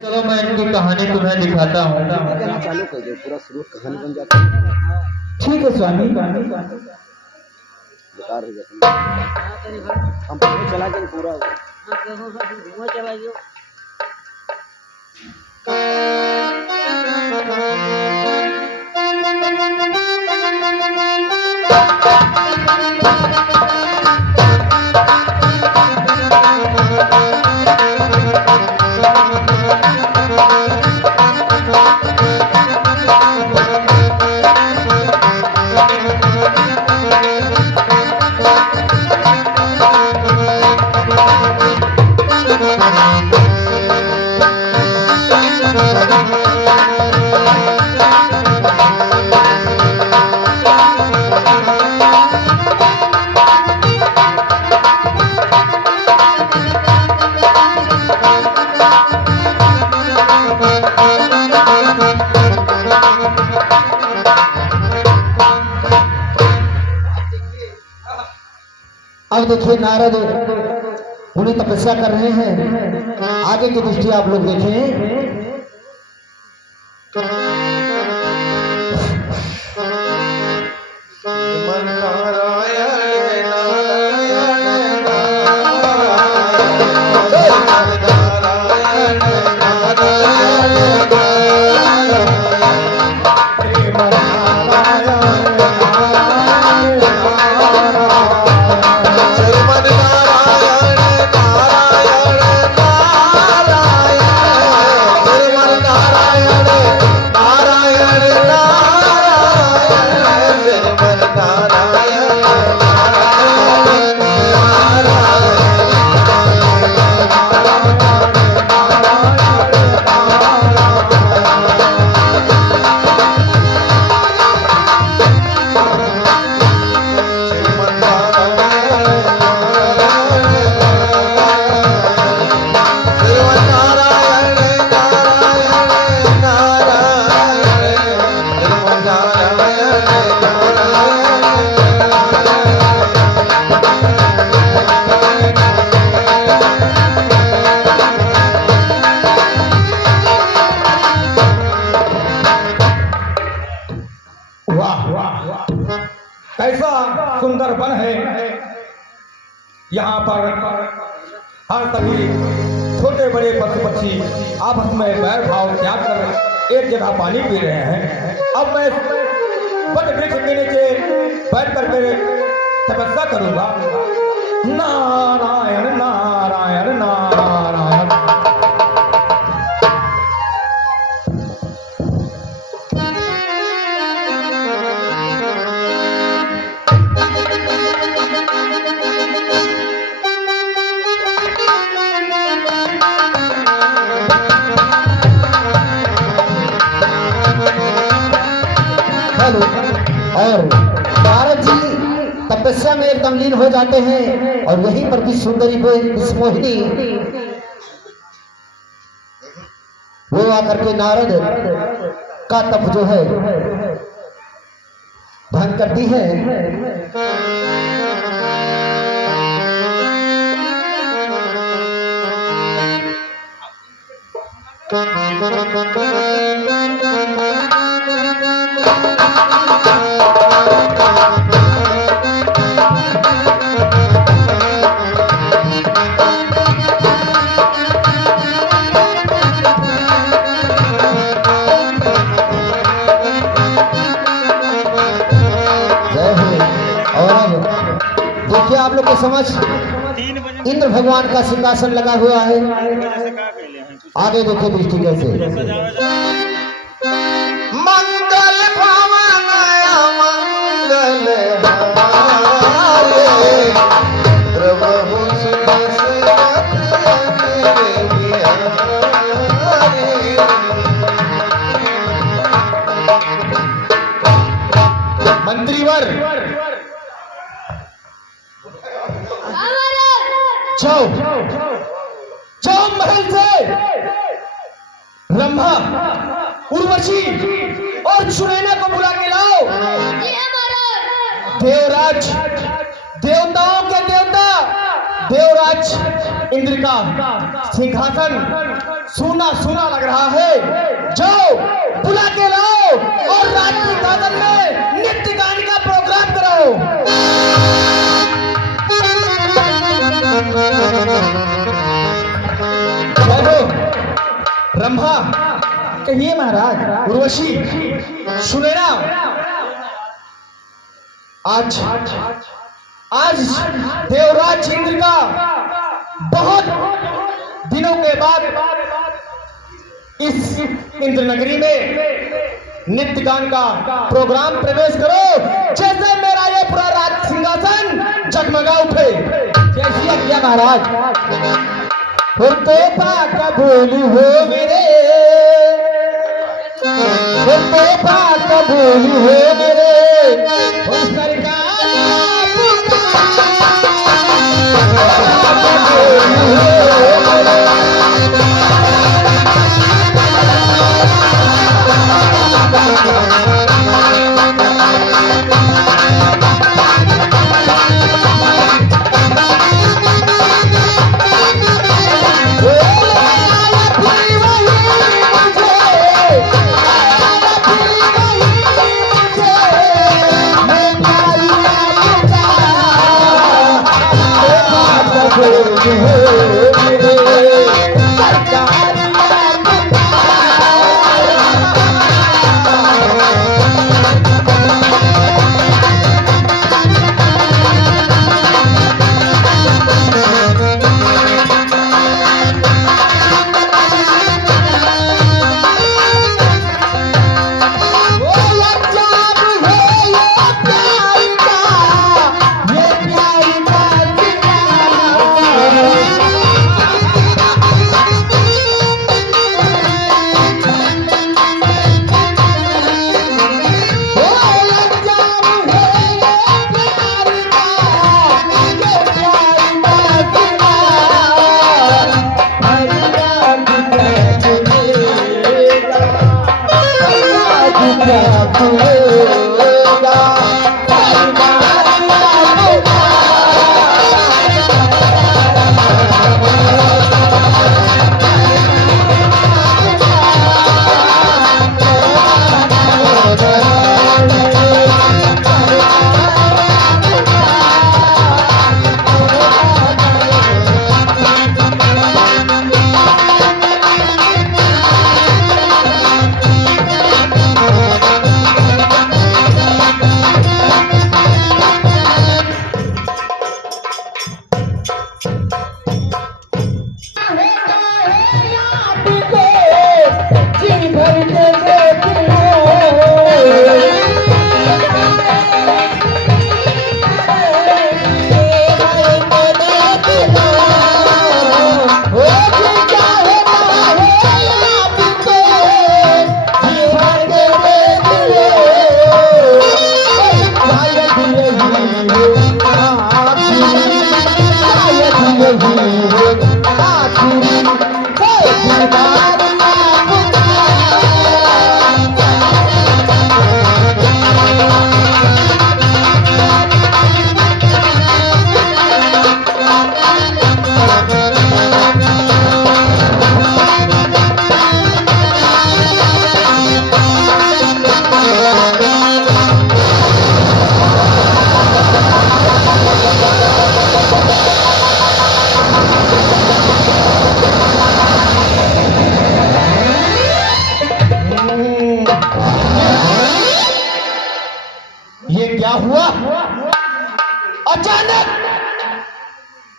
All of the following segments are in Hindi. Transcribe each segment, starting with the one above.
चलो मैं इनकी कहानी तुम्हें दिखाता हूँ। चालू कर दो, पूरा शुरू कहानी बन जाता है। ठीक है स्वामी। बेकार हो जाता है। हम पहले चला गए पूरा चला गया। अब देखिए नारद उन्हें तपस्या कर रहे हैं। आगे की दृष्टि आप लोग देखें। कैसा सुंदर वन है। यहाँ पर हर सभी छोटे बड़े पशु पक्षी आपस में बैर भाव त्याग कर एक जगह पानी पी रहे हैं। अब मैं वट वृक्ष के नीचे बैठ करके तपस्या करूंगा। नारायण नारायण नारायण। और नारद जी तपस्या में एकदम लीन हो जाते हैं और यहीं पर भी सुंदरी विस्मोहिनी वो आकर के नारद का तप जो है भंग करती है। देखिए आप लोग के समझ इंद्र भगवान का सिंहासन लगा हुआ है। आगे देखिए दृष्टि कैसे। मंगल भवन मंगल प्रभु मंत्रीवर जाओ जाओ महल से ब्रह्मा उर्वशी और सुनैना को बुला के लाओ। देवराज देवताओं के देवता देवराज इंद्र का सिंहासन सूना सूना लग रहा है। जाओ बुला के लाओ और रात्रि गार्डन में नृत्य गान का प्रोग्राम कराओ। ब्रह्मा कहिए महाराज। उर्वशी सुने ना, आज देवराज इंद्र का बहुत दिनों के बाद इस इंद्र नगरी में नित्य गान का प्रोग्राम प्रवेश करो, जैसे मेरा ये पूरा राज सिंहासन जगमगा उठे। जैसी आज्ञा महाराज। हो तोता कबूल हो मेरे, हो तोता कबूल हो मेरे, हो सरकार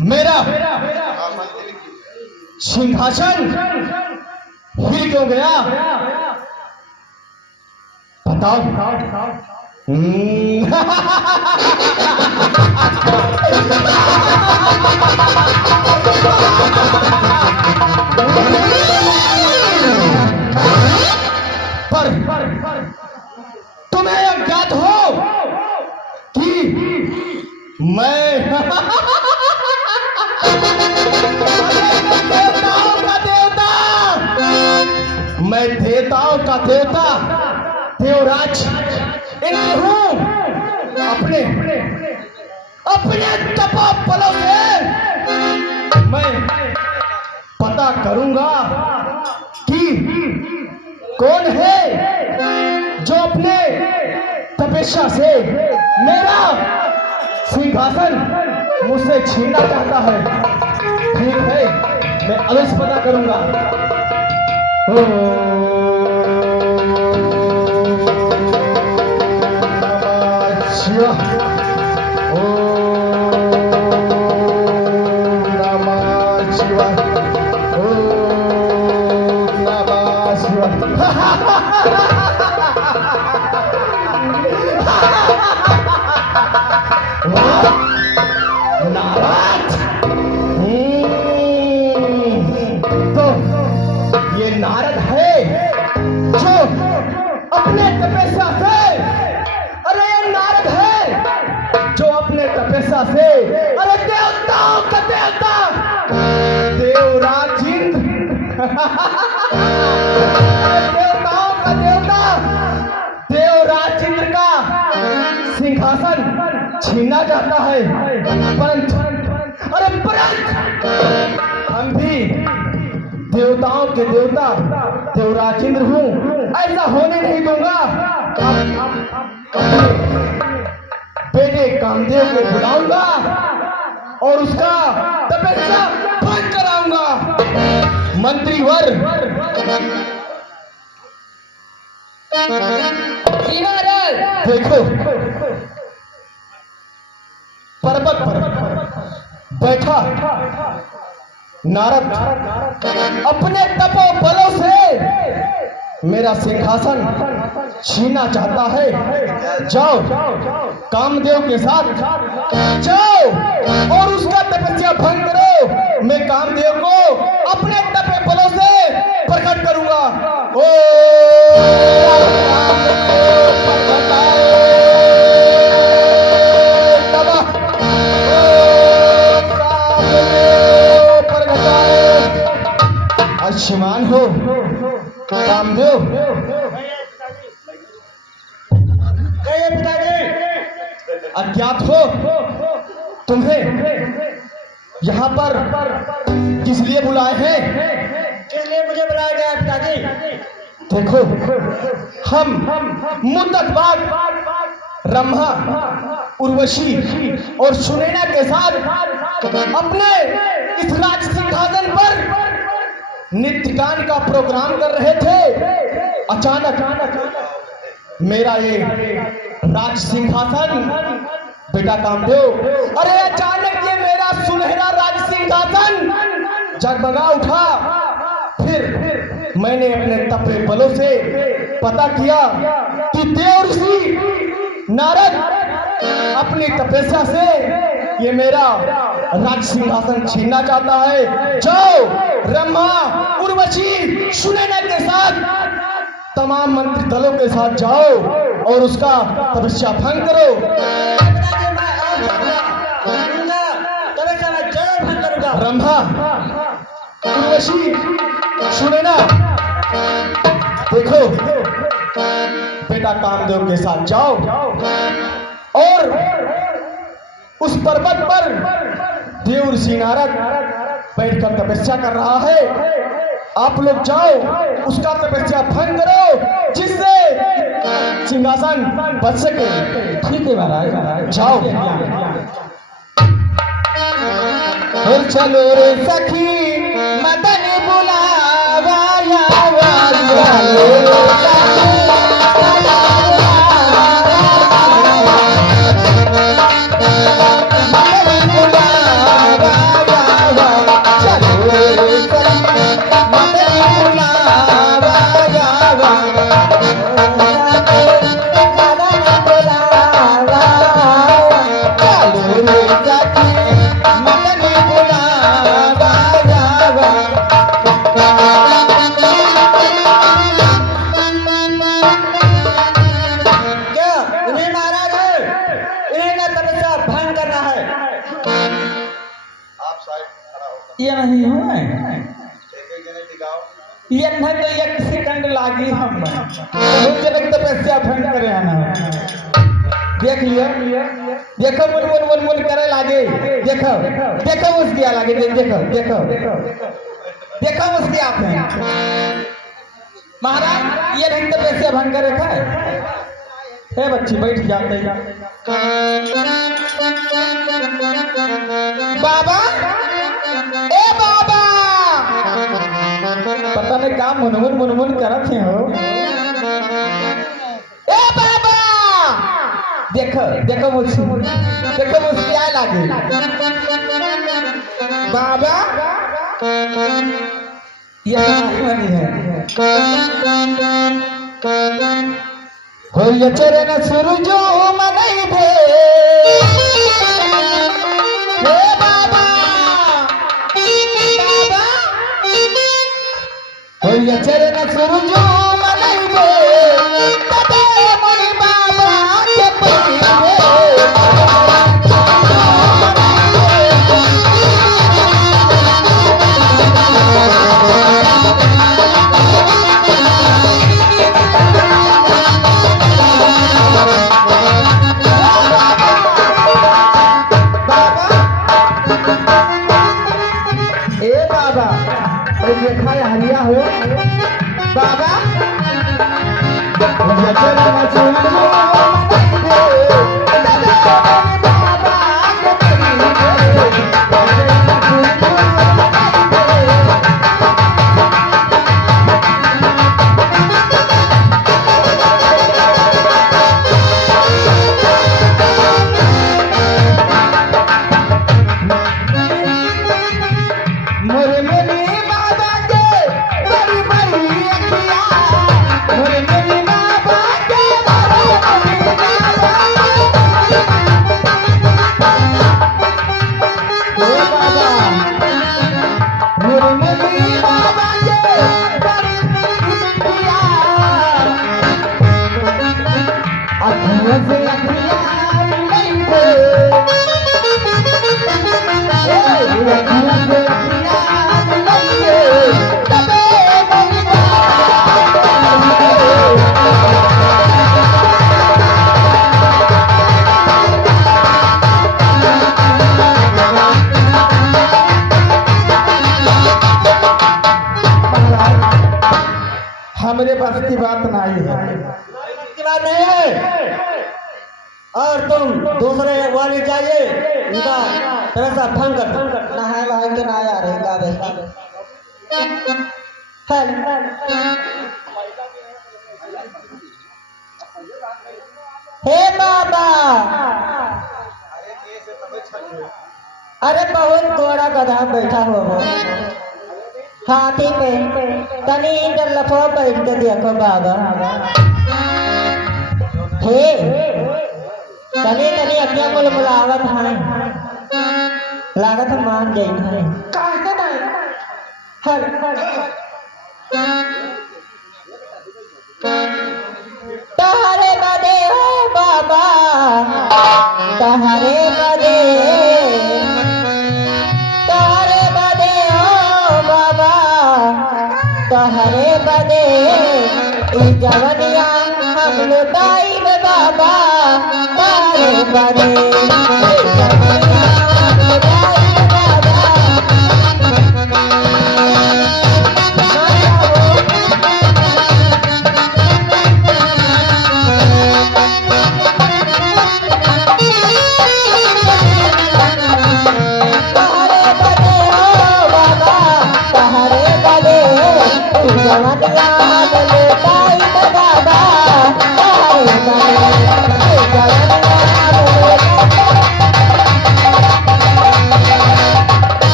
मेरा सिंहासन हिल क्यों गया? बताओ। पर तुम्हें अज्ञात हो कि मैं देवताओं का देवता देवराज इंद्र हूं। अपने तपोबलों से मैं पता करूंगा कि कौन है जो अपने तपस्या से मेरा सिंहासन मुझसे छीनना चाहता है। ठीक है, मैं अवश्य पता करूंगा। नारद, तो ये नारद है जो अपने तपस्या से, अरे ये नारद है जो अपने तपस्या से, अरे देवताओं का देवता देवराज इंद्र देवताओं का देवता देवराज इंद्र का सिंहासन छीनना चाहता है। परंतु हम भी देवताओं के देवता देवराज इंद्र हूँ, ऐसा होने नहीं दूंगा। बेटे कामदेव को बुलाऊंगा और उसका तपस्या भंग कराऊंगा। मंत्रीवर देखो, पर्वत पर बैठा नारद अपने तपोबलों से मेरा सिंहासन छीनना चाहता है। जाओ कामदेव के साथ जाओ और उसका तपस्या भंग करो। मैं कामदेव को अपने तपोबलों से प्रकट करूंगा। ओ श्रीमान हो कामदेव, अज्ञात हो, तुम्हें यहाँ पर किस लिए बुलाए हैं? किस लिए मुझे बुलाया गया पिताजी? देखो, हम मुद्दत बाद ब्रह्मा, उर्वशी और सुनैना के साथ अपने इस राज सिंहासन पर नित्यकान का प्रोग्राम कर रहे थे। अचानक मेरा ये राज सिंहासन, बेटा कामदेव, अरे अचानक ये मेरा सुनहरा राज सिंहासन जगमगा उठा। फिर मैंने अपने तपे बलों से पता किया कि देवर्षि नारद अपनी तपस्या से ये मेरा राज सिंहासन छीनना चाहता है। जाओ ब्रह्मा, उर्वशी, सुनैना के साथ तमाम मंत्री दलों के साथ जाओ और उसका तपस्या भंग करो। ब्रह्मा, उर्वशी, सुनैना, देखो बेटा कामदेव के साथ जाओ और उस पर्वत पर देवर्षि नारद बैठकर तपस्या कर रहा है। आप लोग जाओ, उसका तपस्या भंग करो जिससे सिंहासन बच सके। ठीक है महाराज, जाओ। चलो रे सखी मदन बुलावा ये नहीं हूँ मैं, ये नहीं तो एक सेकंड लागी हम तपस्या भंग करे आना। देख लिया देखो मुन मुन मुन मुन करे लागे। देखो देखो उसकी लागे। देखो देखो देखो उसकी आप है महाराज। ये नहीं तो पैसे भंग कर रखा है बच्ची बैठ जाते बाबा। ए बाबा पता नहीं काम मुनमुन मुनमुन करत थे हो। ए बाबा देखो देखो मुझसे आए लागे बाबा। ये नहीं है हो ये चरण सूरजो मनई दे हे बाबा बाबा हो ये चरण सूरजो मनई दे तबे मोरी बाबा के पति देखा हरिया हो बाबा। हमरे पास की बात नहीं है। की बात नहीं है और तुम दूसरे वाले चाहिए उनका तरह सा भंग कर ना है भाई के ना आ रहेगा भाई। हे बाबा अरे बहुत घोड़ा गधा बैठा हुआ हाथी पे तनी इधर लफो बैठ के देखो बाबा। हे तनी तनी अखियां मुलमुलावत है लागत मान गई है हर तहरे बदे हो बाबा तहरे बदे तहरे बदे जवनिया हम लुटाई बाबा तहरे बदे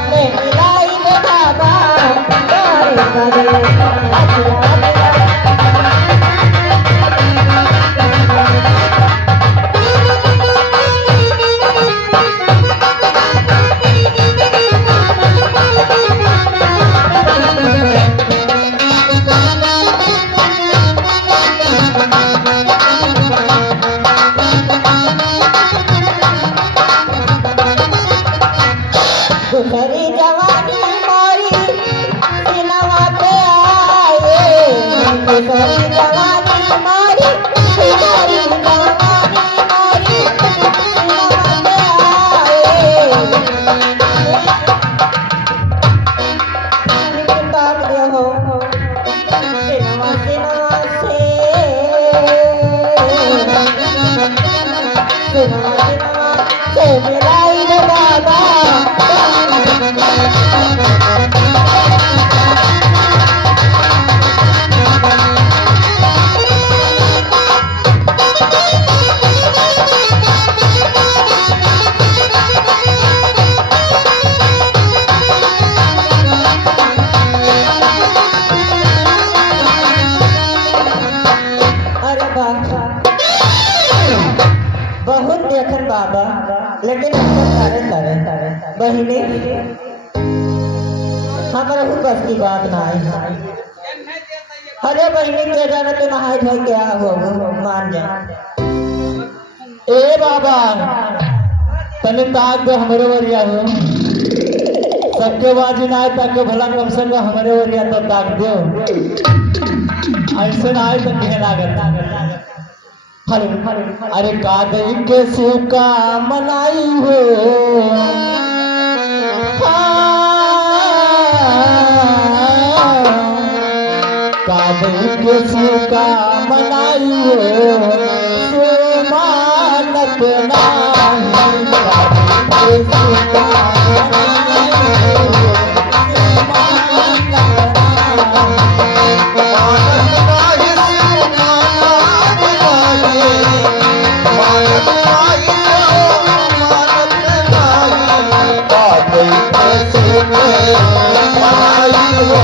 मिलाई बाबा दूसरी जवानी मारी सिनेमा पे आए दूसरी जवानी मारी सिनेमा पे आए ताक दिया हो सिनेमा से मिलाई रे बाबा अरे बाबा बहुत देखन बाबा लेकिन सारे सारे बहिनी हमारा बस की बात ना आई अरे बहिनी के जाना तो नहाय धोय क्या हो मान जा ए बाबा तने ताक दो हमरे वरिया हो सबके बाजी ना आए ताके भला कम से कम हमरे वरिया तो ताक दो ऐसे ना आए तो नहीं लागत हेलो अरे कादई के शिव का मनाई हो कादई के शिव का मनाई हो मानत नाही कादई के शिव का मनाई हो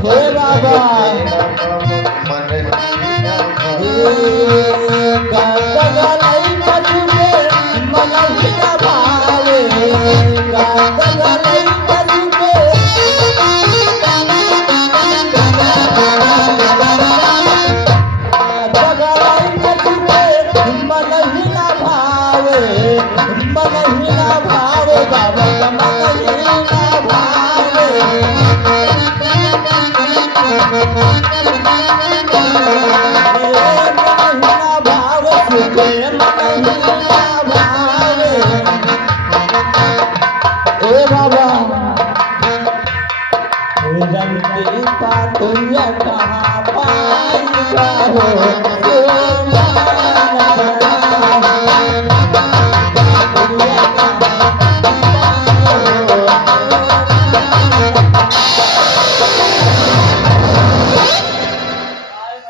हे बाबा गागलाई बजुगे मन हिना भावे गागलाई बजुगे गागलाई बजुगे मन हिना भावे बाबा मन हिना भावे ए बाबा रंग की पातुया कहाँ पाएगा हो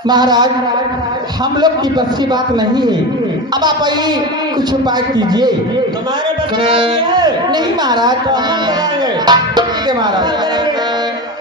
महाराज हम लोग की बस की बात नहीं है अब आप आइए कुछ उपाय कीजिए तुम्हारे बस में नहीं है नहीं महाराज तो हम कराएंगे ठीक है महाराज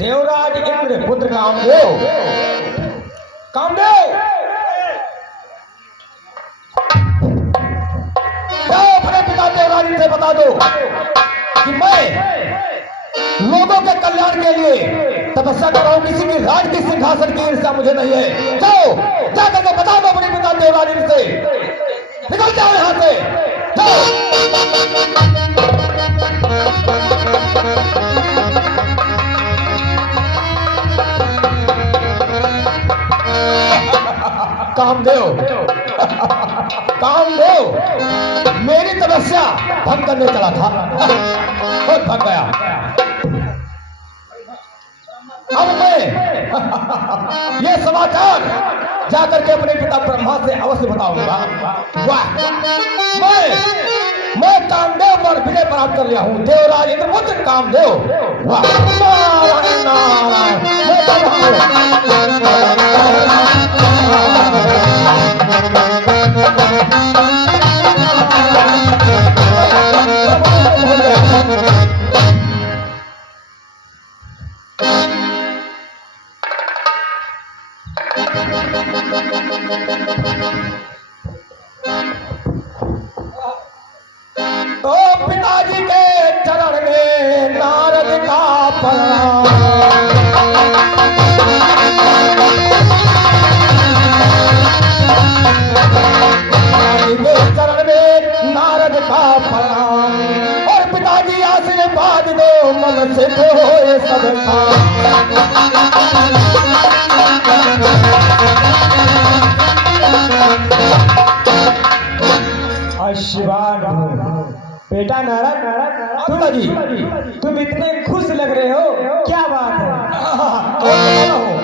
देवराज इंद्र पुत्र कामदेव कामदेव इनसे बता दो कि मैं लोगों के कल्याण के लिए तपस्या कर रहा हूं, किसी की राज की सिंहासन की ईर्ष्या मुझे नहीं है। जाओ जाकर के बता दो अपने पिता देवराज से, निकल जाओ यहां से, जाओ। कामदेव कामदेव मेरी तपस्या भंग करने चला था और भंग गया। अब मैं ये समाचार जाकर के अपने पिता ब्रह्मा से अवश्य बताऊंगा। वाह, मैं कामदेव पर विजय प्राप्त कर लिया हूं, देवराज इंद्रपुत्र कामदेव। वाह, नारायण नारायण, मैं कर रहा हूं। तो पिताजी के चरण में नारद का प्रणाम। पिताजी के चरण में नारद का प्रणाम, और पिताजी आशीर्वाद दो मन से तो होए सब आशीर्वाद हो। बेटा नारद, पिताजी तुम इतने खुश लग रहे हो, क्या बात है?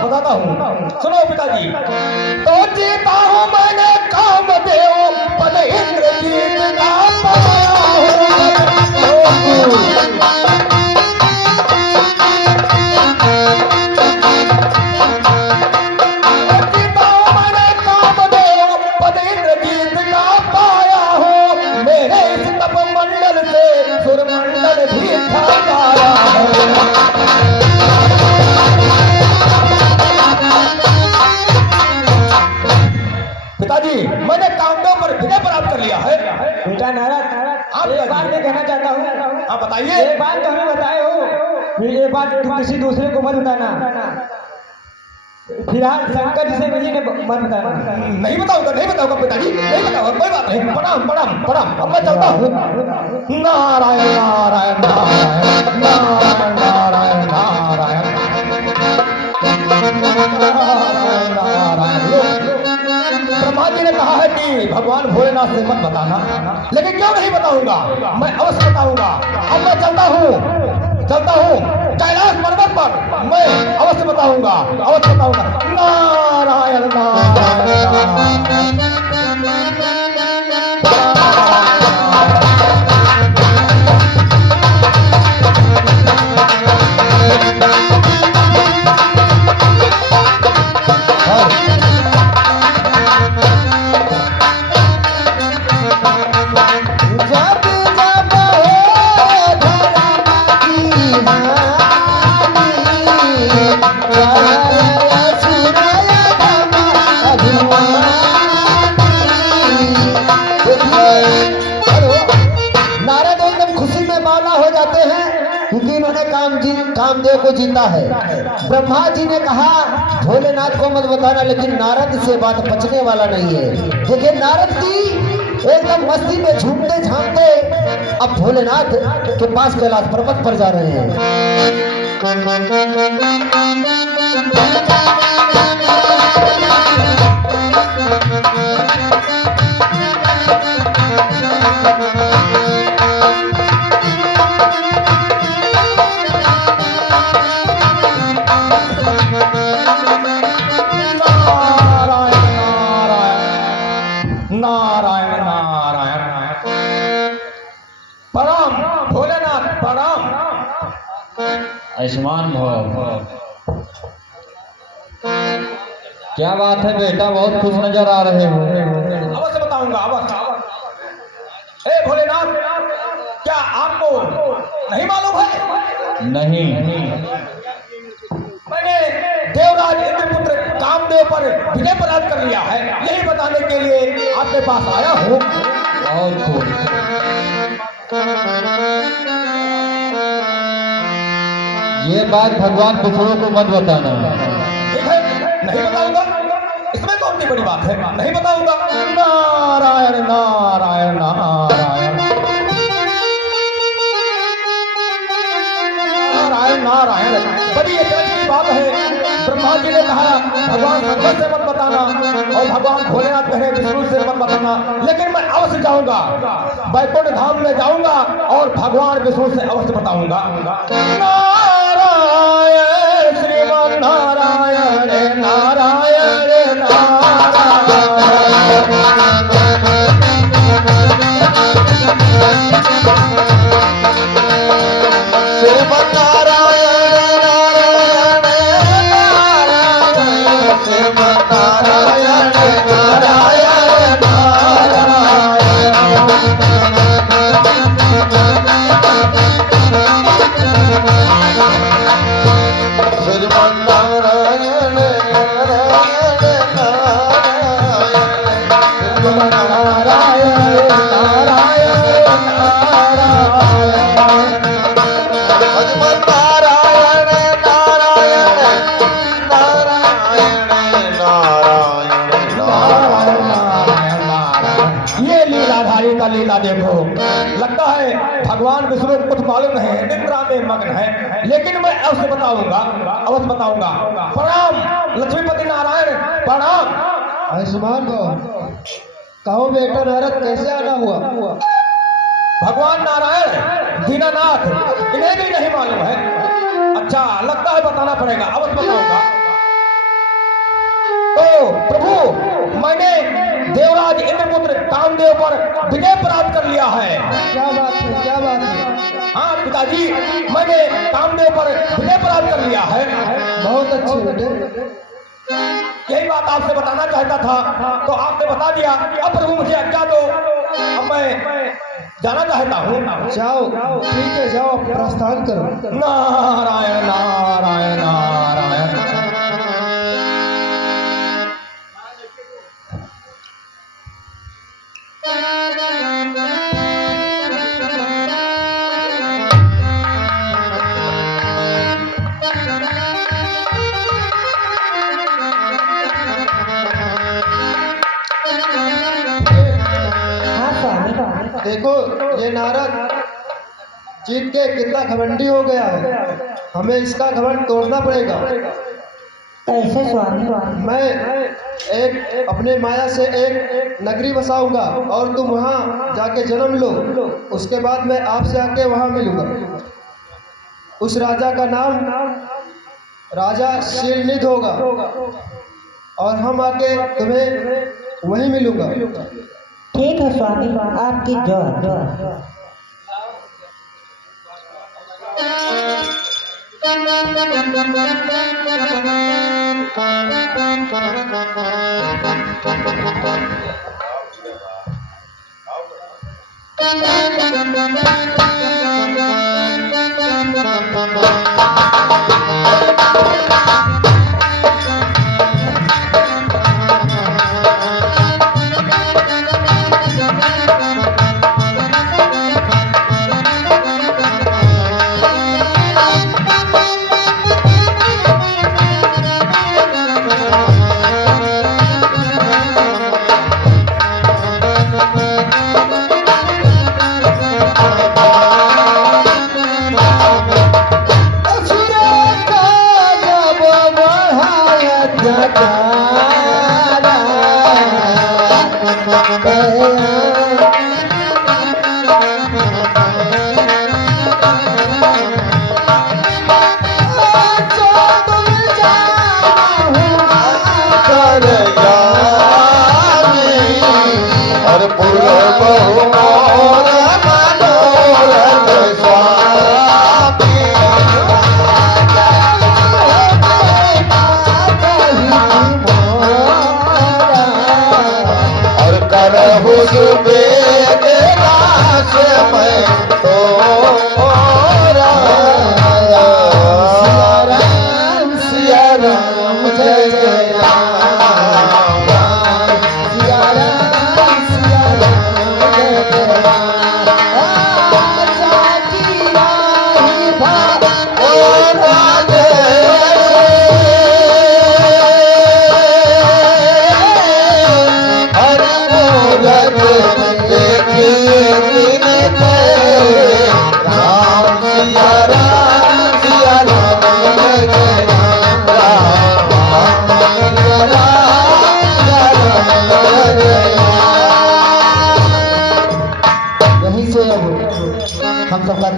बताता हूँ, सुनो पिताजी। तो जीता हूँ मैंने कामदेव पद इंद्रजीत का पाया हूँ। जीता हूँ मैंने कामदेव पद इंद्रजीत का पाया हूँ, मेरे इस तप मंडल से सुर मंडल भी छाया है। पिताजी मैंने कामदेव पर विजय प्राप्त कर लिया है। बेटा नारद, आप एक बात मैं कहना चाहता हूँ। आप बताइए। एक बात तो हमें बताए हो, ये बात तुम किसी दूसरे को मत बताना। फिलहाल शंकर जी से मुझे मत बताना। नहीं बताऊंगा पिताजी, नहीं बताऊंगा, कोई बात नहीं। प्रणाम प्रणाम प्रणाम, अब मैं चलता हूँ। नारायण नारायण नारायण नारायण नारायण नारायण नारायण नारायण। ब्रह्मा जी ने कहा है कि भगवान भोलेनाथ से मत बताना, लेकिन क्यों नहीं बताऊंगा, मैं अवश्य बताऊंगा। अब मैं चलता हूँ कैलाश पर्वत पर, मैं अवश्य बताऊंगा, अवश्य बताऊंगा। नारायण नारायण कामदेव को जीता है। ब्रह्मा जी ने कहा भोलेनाथ को मत बताना, लेकिन नारद से बात बचने वाला नहीं है। देखिए नारद की एकदम मस्ती में झूमते झामते अब भोलेनाथ के पास कैलाश पर्वत पर जा रहे हैं। नारायण नारायण प्रणाम भोलेनाथ प्रणाम। आयुष्मान भव। क्या बात है बेटा, बहुत खुश नजर आ रहे हो। अवश्य बताऊंगा, अवश्य। ए भोलेनाथ, क्या आपको नहीं मालूम है? नहीं। मैंने देवराज इंद्रपुत्र कामदेव पर विजय प्राप्त कर लिया है, यही बताने के लिए आपके पास आया हूँ। बहुत खूब। ये बात भगवान पुत्रों को मत बताना। ठीक है, नहीं बताऊंगा। इसमें कौन सी बड़ी बात है, नहीं बताऊंगा। नारायण नारायण नारायण नारायण नारायण। बड़ी अचरज की बात है। ब्रह्मा जी ने कहा भगवान शंकर से मत बताना, और भगवान भोलेनाथ कहे विष्णु से मत बताना, लेकिन मैं अवश्य जाऊंगा, वैकुंठ धाम में जाऊंगा और भगवान विष्णु से अवश्य बताऊंगा। नारायण श्रीमन नारायण नारायण नारायण। लीला देखो, लगता है भगवान विष्णु को कुछ मालूम नहीं है, निद्रा में मग्न है, लेकिन मैं अवश्य बताऊंगा, अवश्य बताऊंगा। प्रणाम लक्ष्मीपति नारायण, प्रणाम। आयुष्मान कहो बेटा नारद कैसे आना हुआ? भगवान नारायण दीनानाथ इन्हें भी नहीं मालूम है। अच्छा, लगता है बताना पड़ेगा, अवश्य बताऊंगा। तो प्रभु, मैंने देवराज इंद्रपुत्र कामदेव पर विजय प्राप्त कर लिया है। क्या बात है, क्या बात है? हाँ पिताजी, मैंने कामदेव पर विजय प्राप्त कर लिया है। बहुत अच्छी बेटे। यही बात आपसे बताना चाहता था, तो आपने बता दिया। अब प्रभु मुझे आज्ञा दो, अब मैं जाना चाहता हूँ। जाओ, ठीक है, जाओ, प्रस्थान करो। नारायण नारायण नारायण। देखो ये नारद जीत के कितना घमंडी हो गया है, हमें इसका घमंड तोड़ना पड़ेगा। कैसे स्वामी? मैं एक अपने माया से एक नगरी बसाऊंगा और तुम वहाँ जाके जन्म लो, उसके बाद मैं आपसे आके वहाँ मिलूंगा। उस राजा का नाम राजा शीलनिध होगा और हम आके तुम्हें वहीं मिलूंगा। ठीक है स्वामी, आपकी जय।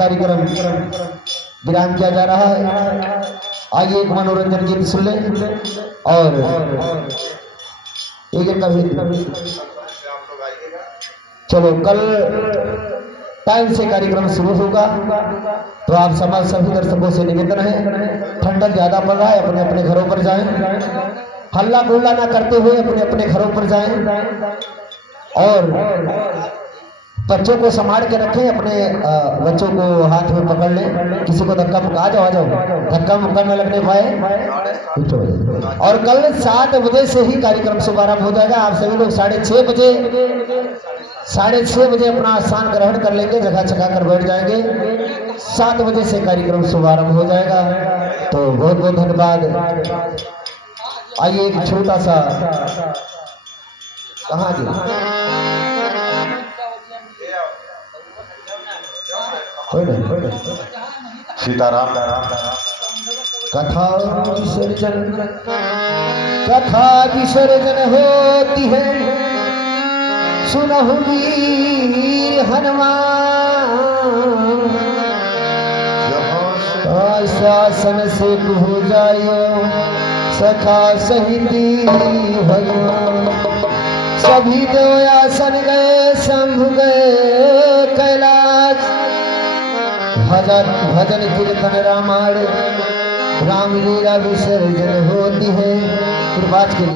कार्यक्रम विराम किया जा रहा है। आइए एक मनोरंजन गीत सुन ले और एक कभी चलो कल टाइम से कार्यक्रम शुरू होगा, तो आप समाज सभी दर्शकों से निवेदन है, ठंडक ज्यादा पड़ रहा है, अपने अपने घरों पर जाएं, हल्ला गुल्ला ना करते हुए अपने अपने घरों पर जाएं और बच्चों को संभाल के रखें, अपने बच्चों को हाथ में पकड़ लें, किसी को धक्का मुक्का आ जाओ धक्का मुक्का न लगने पाए। और कल 7 बजे से ही कार्यक्रम शुभारंभ हो जाएगा। आप सभी लोग 6:30 बजे अपना स्थान ग्रहण कर लेंगे, जगह जगह कर बैठ जाएंगे। 7 बजे से कार्यक्रम शुभारंभ हो जाएगा। तो बहुत बहुत धन्यवाद। आइए एक छोटा सा कहाँ सीताराम कथा विसर्जन होती है, सुनहु वीर हनुमान, शासन से हो जायो सखा सहित भगवान। सभी देव आसन गए, शंभु गए कैलाश, भजन कीर्तन रामायण रामलीला विसर्जन होती है।